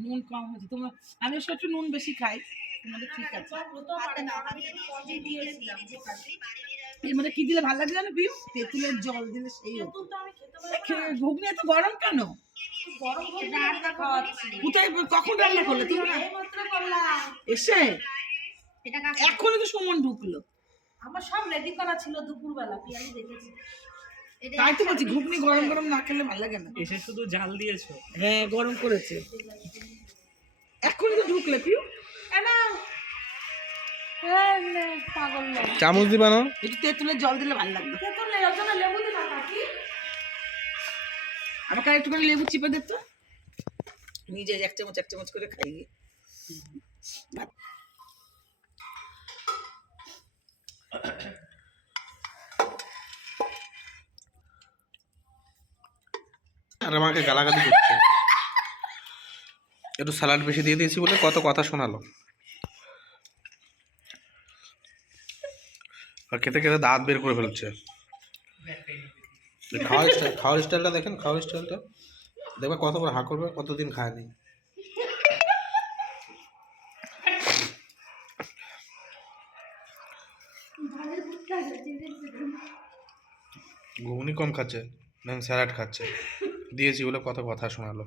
নুন কম হয়েছে তোমার আমি একটু নুন বেশি খাই। তোমাদের ঠিক আছে। এর মধ্যে কি দিলে ভালো লাগে জানো পিউ? তেঁতুলের জল দিলে সেই তো আমি খেতে পারি না। খে- ঘুগনি এত গরম কেন? কোথায় কখন রান্না করলে এসে? এটা এখনই তো সুমন ঢুকলো। আমার সব রেডি করা ছিল দুপুরবেলা পিয়ালি দেখেছি। তাই তো বলছি ঘুগনি গরম গরম না খেলে ভালো লাগে না। এসে শুধু জাল দিয়েছ? হ্যাঁ গরম করেছে। এখনই তো ঢুকলে পিউ। পাগল চামচ দিবা না? একটু তেঁতুলের জল দিলে ভালো লাগবে। আমাকে একটুখানি লেবু চিপে দে তো। নিজে এক চামচ এক চামচ করে খাইয়ে। ভাত। আর আমাকে গালাগালি করছে। একটু স্যালাড বেশি দিয়ে দিয়েছি বলে কত কথা শোনালো। আর খেতে খেতে দাঁত বের করে ফেলছে। খাওয়ার স্টাইল খাওয়ার স্টাইলটা দেখেন, খাওয়ার স্টাইলটা। দেখবে কত বড় হা করবে, কতদিন খায়নি। ঘুগনি কম খাচ্ছে স্যালাড খাচ্ছে। দিয়েছি বলে কত কথা শোনালো।